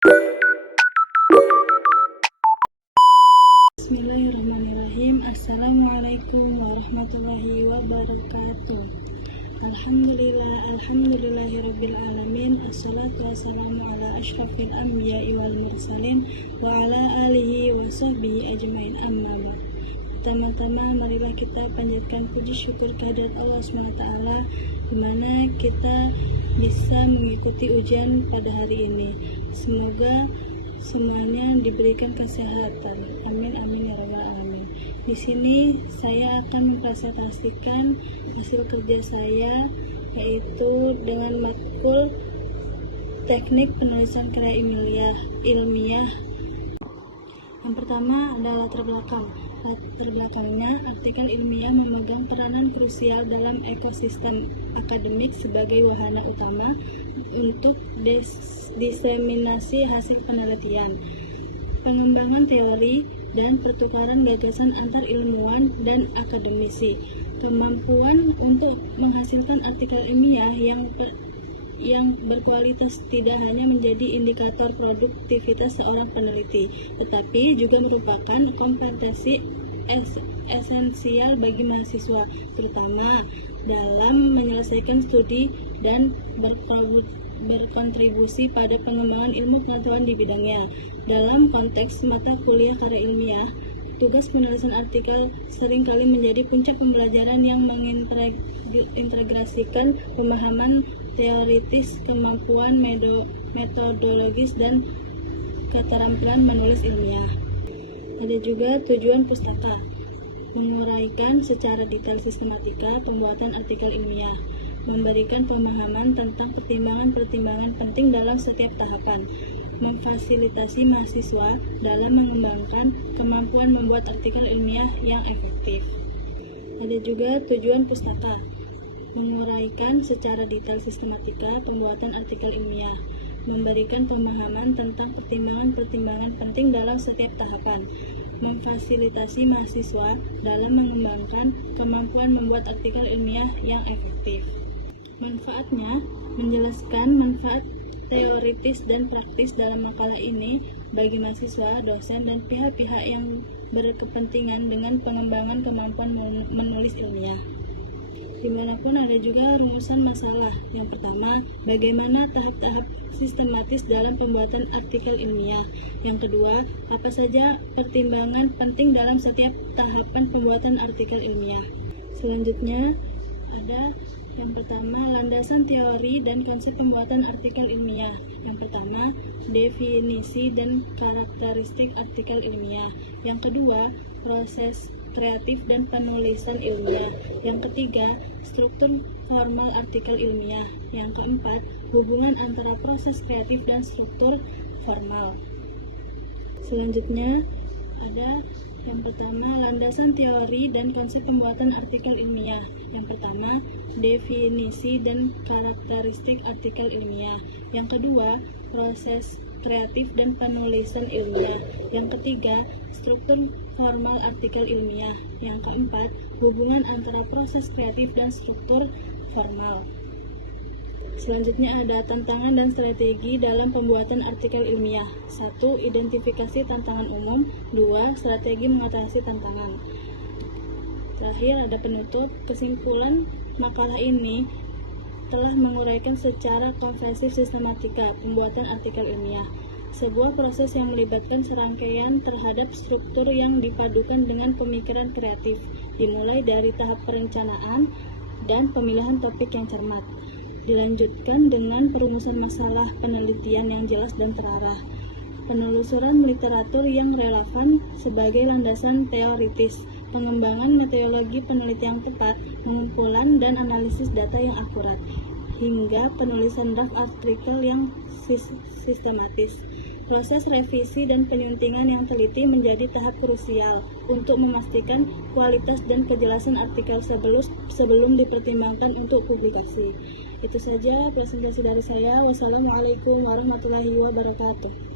Bismillahirrahmanirrahim. Assalamualaikum warahmatullahi wabarakatuh. Alhamdulillahirabbil alamin. Assalatu wassalamu ala asyrafil anbiya'i wal mursalin wa ala alihi wa sahbihi ajmain, amma ba'd. Pertama-tama marilah kita panjatkan puji syukur kehadirat Allah SWT, di mana kita bisa mengikuti ujian pada hari ini. Semoga semuanya diberikan kesehatan. Amin amin ya rabbal alamin. Di sini saya akan mempresentasikan hasil kerja saya, yaitu dengan matkul teknik penulisan karya ilmiah. Yang pertama adalah latar belakang. Latar belakangnya, artikel ilmiah memegang peranan krusial dalam ekosistem akademik sebagai wahana utama untuk diseminasi hasil penelitian, pengembangan teori, dan pertukaran gagasan antar ilmuwan dan akademisi. Kemampuan untuk menghasilkan artikel ilmiah yang berkualitas tidak hanya menjadi indikator produktivitas seorang peneliti, tetapi juga merupakan kompetensi esensial bagi mahasiswa, terutama dalam menyelesaikan studi dan berkontribusi pada pengembangan ilmu pengetahuan di bidangnya. Dalam konteks mata kuliah karya ilmiah, tugas penulisan artikel seringkali menjadi puncak pembelajaran yang mengintegrasikan pemahaman teoritis, kemampuan metodologis, dan keterampilan menulis ilmiah. Ada juga tujuan pustaka: menguraikan secara detail sistematika pembuatan artikel ilmiah, memberikan pemahaman tentang pertimbangan-pertimbangan penting dalam setiap tahapan, memfasilitasi mahasiswa dalam mengembangkan kemampuan membuat artikel ilmiah yang efektif. Ada juga tujuan pustaka: menguraikan secara detail sistematika pembuatan artikel ilmiah, memberikan pemahaman tentang pertimbangan-pertimbangan penting dalam setiap tahapan, memfasilitasi mahasiswa dalam mengembangkan kemampuan membuat artikel ilmiah yang efektif. Manfaatnya, menjelaskan manfaat teoritis dan praktis dalam makalah ini bagi mahasiswa, dosen, dan pihak-pihak yang berkepentingan dengan pengembangan kemampuan menulis ilmiah. Dimanapun ada juga rumusan masalah. Yang pertama, bagaimana tahap-tahap sistematis dalam pembuatan artikel ilmiah. Yang kedua, apa saja pertimbangan penting dalam setiap tahapan pembuatan artikel ilmiah. Selanjutnya, ada yang pertama, landasan teori dan konsep pembuatan artikel ilmiah. Yang pertama, definisi dan karakteristik artikel ilmiah. Yang kedua, proses kreatif dan penulisan ilmiah. Yang ketiga, struktur formal artikel ilmiah. Yang keempat, hubungan antara proses kreatif dan struktur formal. Selanjutnya, ada yang pertama, landasan teori dan konsep pembuatan artikel ilmiah. Yang pertama, definisi dan karakteristik artikel ilmiah. Yang kedua, proses kreatif dan penulisan ilmiah. Yang ketiga, struktur formal artikel ilmiah. Yang keempat, hubungan antara proses kreatif dan struktur formal. Selanjutnya ada tantangan dan strategi dalam pembuatan artikel ilmiah. 1. Identifikasi tantangan umum. 2. Strategi mengatasi tantangan. Terakhir ada penutup. Kesimpulan makalah ini telah menguraikan secara komprehensif sistematika pembuatan artikel ilmiah, sebuah proses yang melibatkan serangkaian terhadap struktur yang dipadukan dengan pemikiran kreatif, dimulai dari tahap perencanaan dan pemilihan topik yang cermat, dilanjutkan dengan perumusan masalah penelitian yang jelas dan terarah, penelusuran literatur yang relevan sebagai landasan teoritis, pengembangan metodologi penelitian yang tepat, pengumpulan dan analisis data yang akurat, hingga penulisan draft artikel yang sistematis. Proses revisi dan penyuntingan yang teliti menjadi tahap krusial untuk memastikan kualitas dan kejelasan artikel sebelum dipertimbangkan untuk publikasi. Itu saja presentasi dari saya. Wassalamualaikum warahmatullahi wabarakatuh.